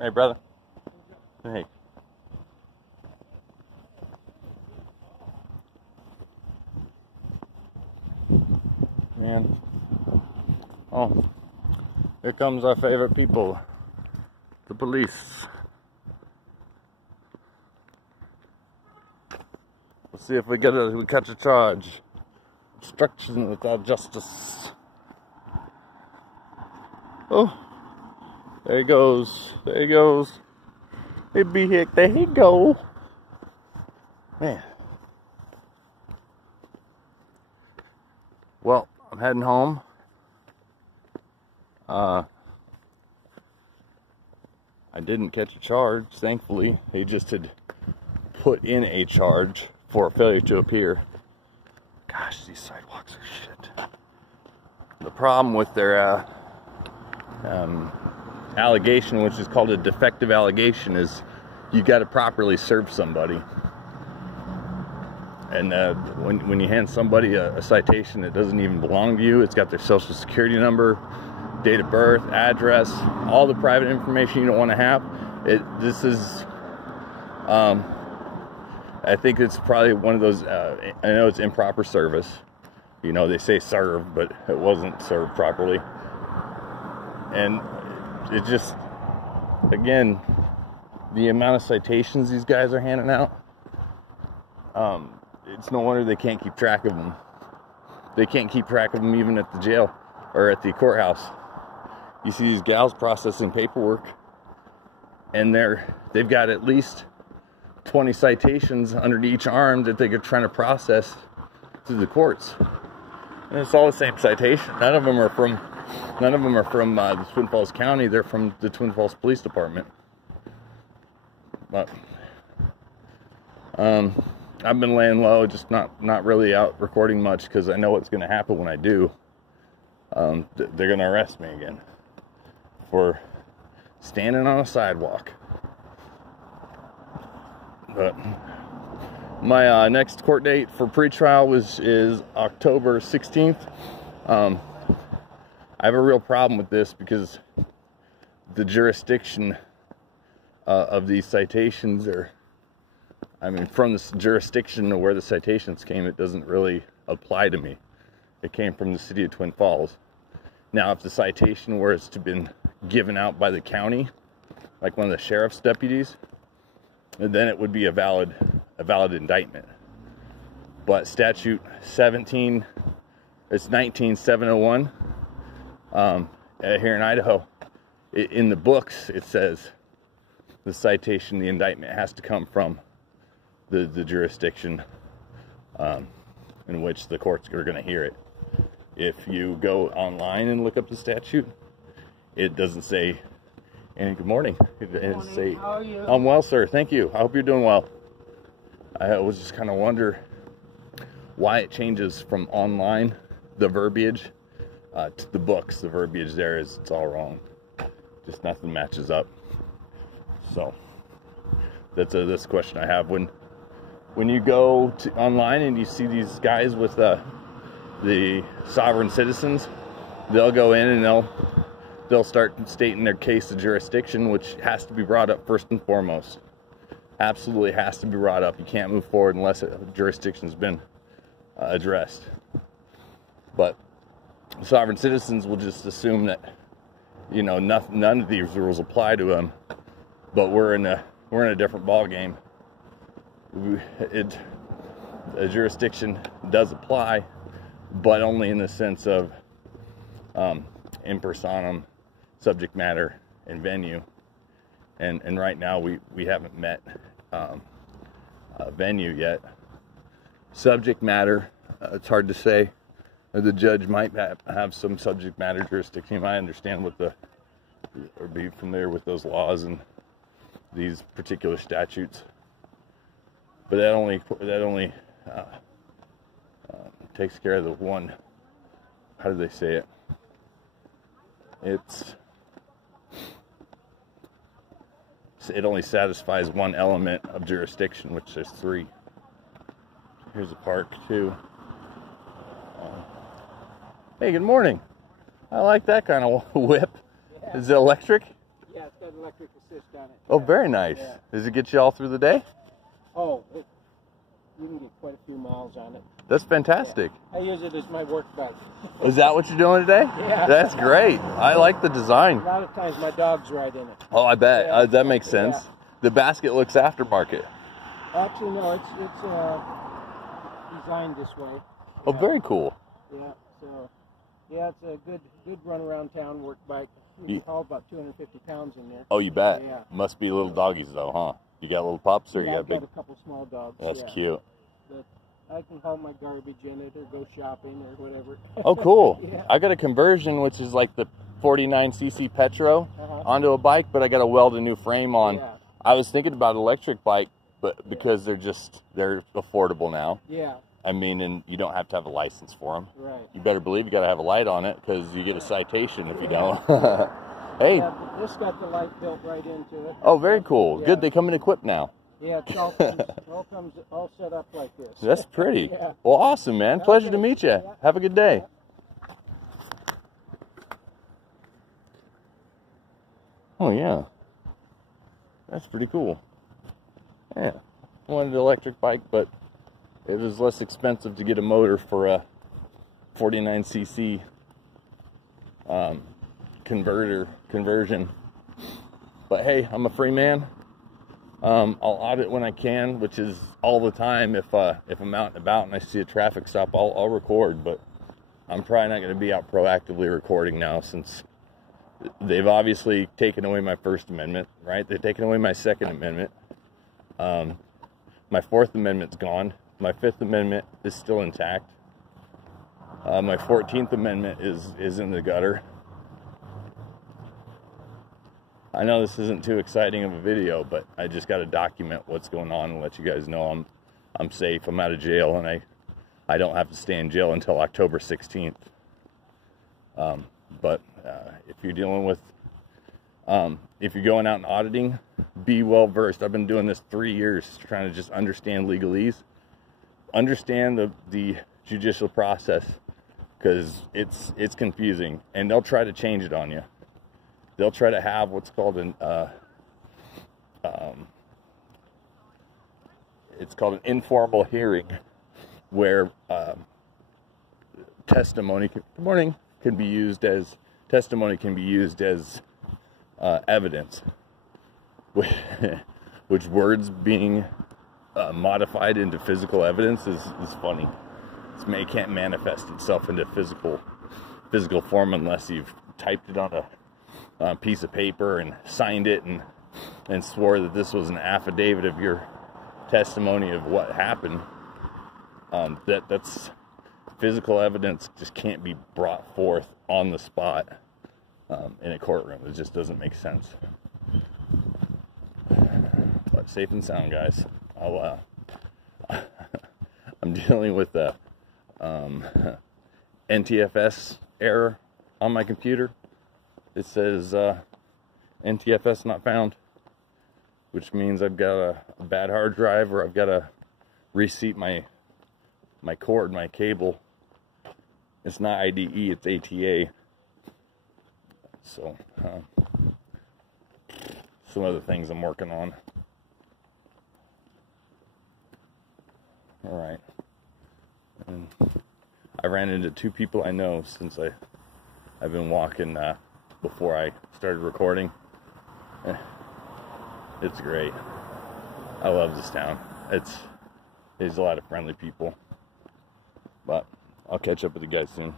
Hey, brother. Hey. Man. Oh. Here comes our favorite people. The police. Let's see if we catch a charge. Obstruction without justice. Oh. There he goes. There he goes. He'd be here. There he go. Man. Well, I'm heading home. I didn't catch a charge, thankfully. They just had put in a charge for a failure to appear. Gosh, these sidewalks are shit. The problem with their allegation, which is called a defective allegation, is you got to properly serve somebody. And when you hand somebody a citation that doesn't even belong to you, it's got their social security number, date of birth, address, all the private information you don't want to have. This is, I think it's probably one of those, I know it's improper service. You know, they say serve, but it wasn't served properly. And it just, again, the amount of citations these guys are handing out, it's no wonder they can't keep track of them. They can't keep track of them even at the jail or at the courthouse. You see these gals processing paperwork, and they've got at least 20 citations under each arm that they're trying to process through the courts. And it's all the same citation. None of them are from the Twin Falls County. They're from the Twin Falls Police Department. But I've been laying low, just not really out recording much because I know what's going to happen when I do. They're going to arrest me again for standing on a sidewalk. But my next court date for pretrial is October 16th. I have a real problem with this because the jurisdiction of these citations from this jurisdiction of where the citations came, it doesn't really apply to me. It came from the city of Twin Falls. Now, if the citation were to been given out by the county, like one of the sheriff's deputies, then it would be a valid indictment. But statute 19701 here in Idaho, in the books it says the citation, the indictment has to come from the jurisdiction in which the courts are going to hear it. If you go online and look up the statute, it doesn't say, and good morning. It doesn't say, how are you? I'm well, sir. Thank you. I hope you're doing well. I was just kind of wonder why it changes from online, the verbiage, to the books. The verbiage there it's all wrong. Just nothing matches up. So that's a question I have. When you go online and you see these guys with the sovereign citizens, they'll go in and they'll start stating their case of jurisdiction, which has to be brought up first and foremost. Absolutely has to be brought up. You can't move forward unless jurisdiction's been addressed. But sovereign citizens will just assume that, you know, none of these rules apply to them. But we're in a different ball game. A jurisdiction does apply, but only in the sense of in personam, subject matter, and venue. And right now we haven't met venue yet. Subject matter, it's hard to say. The judge might have some subject matter jurisdiction. He might understand or be familiar with those laws and these particular statutes. But that only takes care of the one. How do they say it? It only satisfies one element of jurisdiction, which there's three. Here's a park too. Hey, good morning. I like that kind of whip. Yeah. Is it electric? Yeah, it's got got electric assist on it. Oh, very nice. Yeah. Does it get you all through the day? Oh, you can get quite a few miles on it. That's fantastic. Yeah. I use it as my work bike. Is that what you're doing today? Yeah. That's great. I like the design. A lot of times my dogs ride in it. Oh, I bet. Yeah. That makes sense. Yeah. The basket looks aftermarket. Actually, no, it's designed this way. Oh, very cool. Yeah, so, yeah, it's a good run around town work bike. You can haul about 250 pounds in there. Oh, you bet. Yeah. Must be little doggies, though, huh? You got little pups, or Yeah, you I've got big? got a couple small dogs. That's yeah. cute. But I can haul my garbage in it or go shopping or whatever. Oh, cool. Yeah. I got a conversion, which is like the 49cc Petro onto a bike, but I got to weld a new frame on. Yeah. I was thinking about electric bike, but because they're affordable now. Yeah. I mean, and you don't have to have a license for them. Right. You better believe you got to have a light on it, because you get a citation if you don't. Hey. Yeah, this got the light built right into it. Oh, very cool. Yeah. Good. They come in equipped now. Yeah, it all comes all set up like this. That's pretty. Yeah. Well, awesome, man. Pleasure Okay. to meet you. Yeah. Have a good day. Oh, yeah. That's pretty cool. Yeah. I wanted an electric bike, but it was less expensive to get a motor for a 49cc conversion. But hey, I'm a free man. I'll audit when I can, which is all the time. If I'm out and about and I see a traffic stop, I'll record. But I'm probably not going to be out proactively recording now, since they've obviously taken away my First Amendment, right? They've taken away my Second Amendment. My Fourth Amendment's gone. My Fifth Amendment is still intact. My 14th Amendment is in the gutter. I know this isn't too exciting of a video, but I just got to document what's going on and let you guys know I'm safe. I'm out of jail, and I don't have to stay in jail until October 16th. But if you're dealing with, if you're going out and auditing, be well versed. I've been doing this 3 years, trying to just understand legalese, understand the judicial process, because it's confusing, and they'll try to change it on you. They'll try to have what's called it's called an informal hearing, where testimony can be used as evidence, which words being modified into physical evidence is funny. It can't manifest itself into physical form unless you've typed it on a piece of paper and signed it and swore that this was an affidavit of your testimony of what happened. That's physical evidence, just can't be brought forth on the spot in a courtroom. It just doesn't make sense. But safe and sound, guys. I'm dealing with a NTFS error on my computer. It says NTFS not found, which means I've got a bad hard drive, or I've got to reseat my cord, my cable. It's not IDE, it's ATA. So some other things I'm working on. All right. And I ran into two people I know since I've been walking before I started recording. It's great. I love this town. There's a lot of friendly people. But I'll catch up with you guys soon.